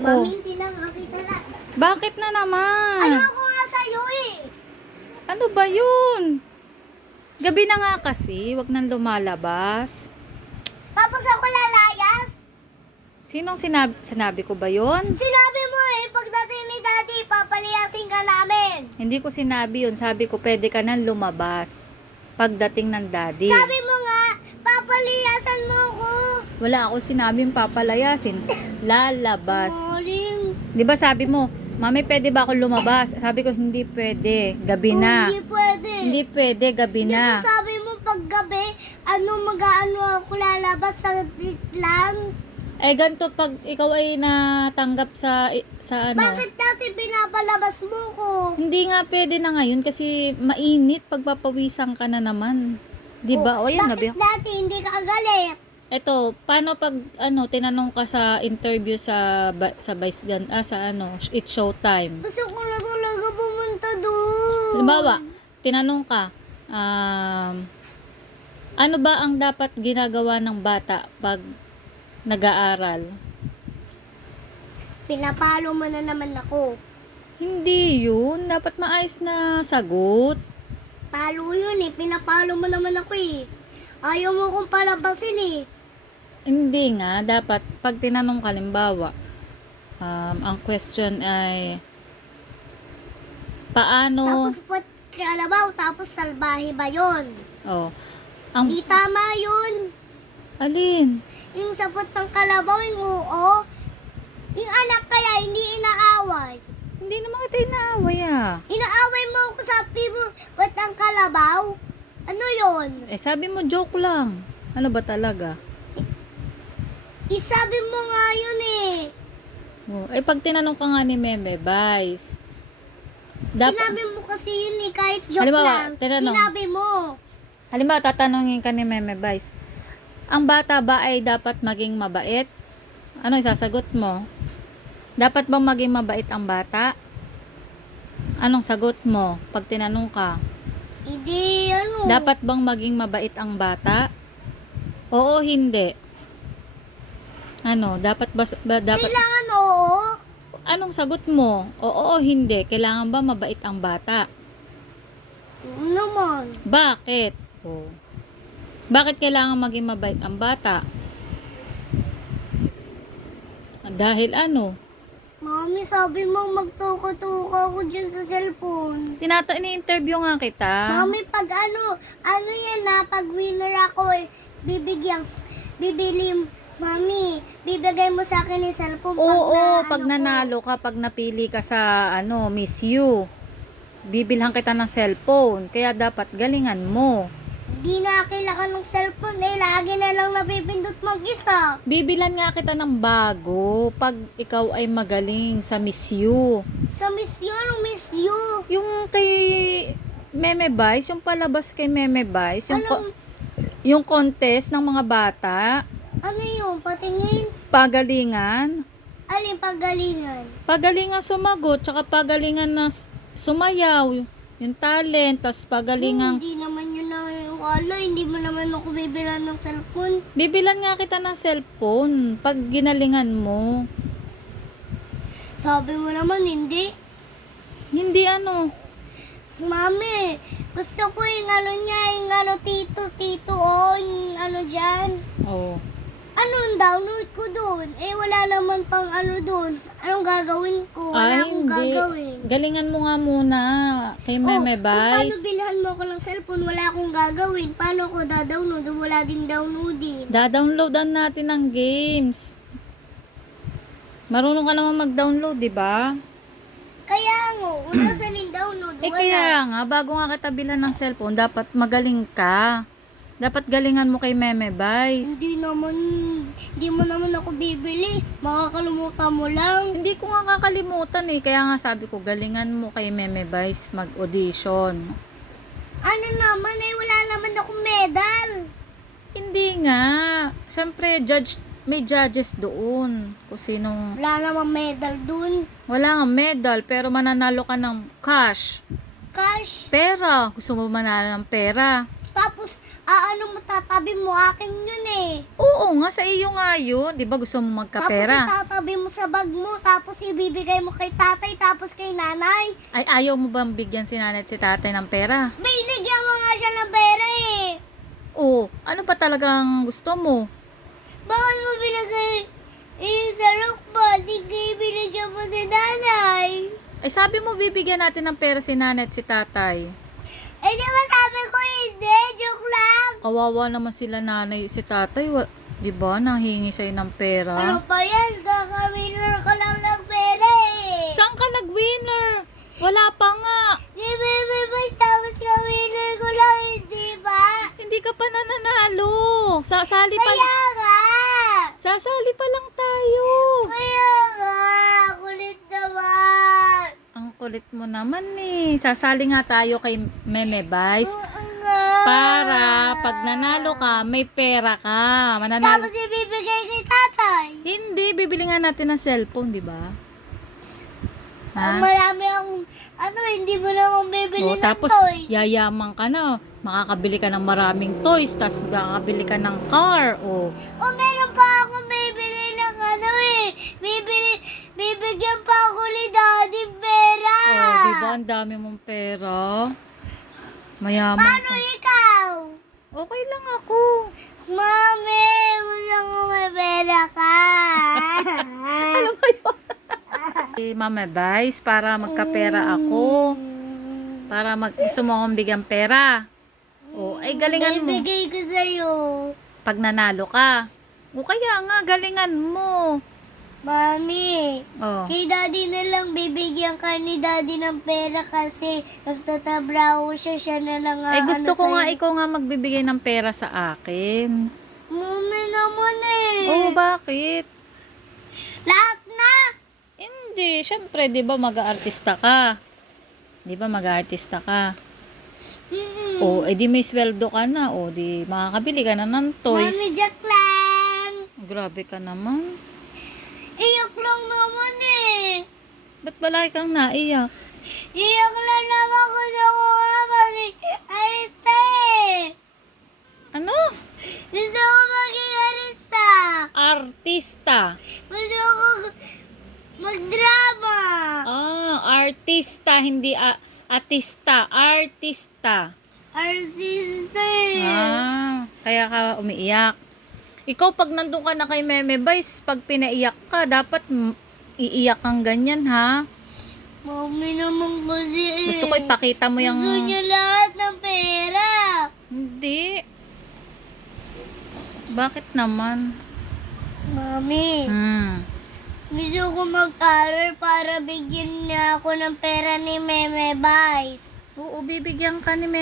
Oh, Mami, hindi na nakita na. bakit na naman? Ayoko nga sa'yo eh. Ano ba yun? Gabi na nga kasi, wag nang lumalabas. Tapos ako lalayas. Sinong sinabi ko ba yun? Sinabi mo eh, pagdating ni Daddy, papaliyasin ka namin. Hindi ko sinabi yun. Sabi ko pwede ka nang lumabas pagdating ng daddy. Sabi mo nga, papaliyasan mo ako. Wala ako sinabing papalayasin. Lalabas. Maling. Di ba sabi mo, Mami, pwede ba ako lumabas? Sabi ko, hindi pwede. Gabi na. Hindi pwede. Hindi pwede, gabi Di ba na. sabi mo paggabi, mag-aano ako lalabas sa lang? Eh, ganito pag ikaw ay natanggap sa ano. Bakit dati pinapalabas mo ko? Hindi nga pwede na ngayon kasi mainit pagpapawisan ka na naman. Di ba? O, yan, Bakit gabi. dati hindi ka galit? Eto, paano pag tinanong ka sa interview sa Vice sa It's Showtime. Gusto ko na talaga pumunta doon. Halimbawa, tinanong ka, ano ba ang dapat ginagawa ng bata pag nag-aaral? Pinapalo mo na naman ako. Hindi yun. Dapat maayos na sagot. Palo yun eh. Pinapalo mo naman ako eh. Ayaw mo kong palabasin eh. Hindi nga. Dapat, pag tinanong ka, halimbawa, ang question ay, paano, Tapos pat kalabaw, tapos salbahe ba yun? oh, ang, Di tama yun. alin? Yung sapot ng kalabaw, yung oo. Yung anak kaya, hindi inaaway. Hindi naman kita inaaway Inaaway mo ako sa mo, ba't ang kalabaw? Ano yun? Eh, sabi mo joke lang. Ano ba talaga? Isabi mo nga yun eh. Oh, eh, pag tinanong ka nga ni Meme, Vice, Sinabi mo kasi yun eh, kahit joke Halimbawa, lang. tinanong. Sinabi mo. halimbawa, tatanungin ka ni Meme, Vice, ang bata ba ay dapat maging mabait? Ano isasagot mo? Dapat bang maging mabait ang bata? Anong sagot mo pag tinanong ka? Hindi, ano. Dapat bang maging mabait ang bata? Oo, hindi. Ano, dapat dapat Kailangan oo. anong sagot mo? Oo o hindi? Kailangan ba mabait ang bata? Oo naman. Bakit? Oh. Bakit kailangan maging mabait ang bata? Dahil ano? Mami, sabi mo magtuka-tuka ako dyan sa cellphone. Ini-interview nga kita. Mami, pag ano yan na, pag winner ako eh, Mami, bibigay mo sa akin yung cellphone Oo, na, pag nanalo ka, pag napili ka sa Miss You, bibilhan kita ng cellphone. Kaya dapat galingan mo. Hindi na kailangan ng cellphone eh, lagi na lang napipindot mag-isa. Bibilan nga kita ng bago pag ikaw ay magaling sa Miss You. Sa Miss You, anong Miss You? Yung kay Meme Vice, yung palabas kay Meme Vice, yung contest ng mga bata, Ano yun? Patingin? pagalingan, Alin pagalingan? pagalingan sumagot, tsaka pagalingan na sumayaw, yung talent, tas pagalingan, Hindi naman yun na yung kala, hindi mo naman ako bibilan ng cellphone. bibilan nga kita ng cellphone pag ginalingan mo. Sabi mo naman hindi. Hindi ano, Mami, gusto ko yung ano niya, yung tito, yung ano dyan. oh. Anong download ko doon? Eh, wala naman pang ano doon. Anong gagawin ko? Wala akong gagawin. Galingan mo nga muna kay Meme Kung paano Vice. bilhan mo ako ng cellphone, wala akong gagawin. Paano ko da-download? Wala din downloading. Da-downloadan natin ng games. Marunong ka naman mag-download, di ba? Kaya nga, wala sa ning download. Eh Wala. kaya nga, bago nga kita bilhan ng cellphone, dapat magaling ka. Dapat galingan mo kay Meme Vice. Hindi mo naman ako bibili. Makakalimutan mo lang. Hindi ko nga kakalimutan eh. Kaya nga sabi ko, galingan mo kay Meme Vice mag-audition. Ano naman eh, wala naman akong medal. Hindi nga. Siyempre, may judges doon. Kung sinong... Wala namang medal dun. Wala nga medal, pero mananalo ka ng cash. Cash. Pera. Gusto mo manalo ng pera. Tapos, ano mo tatabi mo? Akin yun eh. Oo nga, sa iyo nga yun. Di ba gusto mo Tapos magkapera? itatabi mo sa bag mo, tapos ibibigay mo kay tatay, tapos kay nanay. Ay, ayaw mo bang bigyan si nanay at si tatay ng pera? Binigyan mo nga siya ng pera eh. Oo, ano pa talagang gusto mo? Bakit mo binigay sa rukba? Di kayo binigyan mo si nanay. Ay, sabi mo bibigyan natin ng pera si nanay at si tatay. Eh di ba sabi ko hindi? Joke lang. Kawawa naman sila nanay si tatay. Di ba, nanghingi sa'yo ng pera? Ano pa yan? Kakawinner ko lang ng pera eh. Saan ka nag-winner? Wala pa nga. Di ba tapos ka-winner ko lang, hindi ba? Hindi ka pa nananalo. Sasali pa. Kaya nga. Sasali pa lang tayo. Kaya nga. Kulit naman. Ang kulit mo naman eh. Sasali nga tayo kay Meme Vice. Oo nga. Para pag nanalo ka, may pera ka. Mananalo. Tapos ibibigay kay tatay. Hindi, bibili nga natin ng cellphone, di ba? Ang Ha? marami akong, hindi mo naman bibili O, ng tapos toy. yayaman ka na. Makakabili ka ng maraming toys, tapos makakabili ka ng car. O, O meron pa akong bibili ng bibigyan pa ako ni daddy pera. di ba ang dami mong pera? Mayaman Paano ka. ikaw? Okay lang ako. Mami, wala ko may pera ka. Ano ba yun? Si Mama Vice, para magkapera ako. Para gusto mo akong bigyan pera. O, ay galingan mo. Bibigay ko sa'yo. Pag nanalo ka. O kaya nga, galingan mo. Mami, O. kay daddy na lang bibigyan ka ni daddy ng pera kasi nagtatabraho siya na lang Ay gusto ko nga sa'yo. ikaw nga magbibigay ng pera sa akin. Mami naman eh. Oh, bakit? Lahat na. Hindi, syempre, 'di ba mag-aartista ka? 'Di ba mag-aartista ka? Mm-mm. O, edi may sweldo ka na. O, di makakabili ka na ng toys. Mami, joke lang. Grabe ka naman. Iyak lang naman eh. Ba't balaki kang naiyak? Iyak lang naman gusto ko nga mag-arista eh. Ano? Gusto ko maging arista. Artista. Gusto ko magdrama. Artista, hindi atista. Artista. Artista eh. Kaya ka umiiyak. Ikaw, pag nandun ka na kay Meme Vice, pag pinaiyak ka, dapat iiyak kang ganyan, ha? Mami naman kasi eh. Gusto ko ipakita mo yung... Gusto niya lahat ng pera. Hindi. Bakit naman? Mami, gusto ko mag-aral para bigyan niya ako ng pera ni Meme Vice. Oo, bibigyan ka ni Meme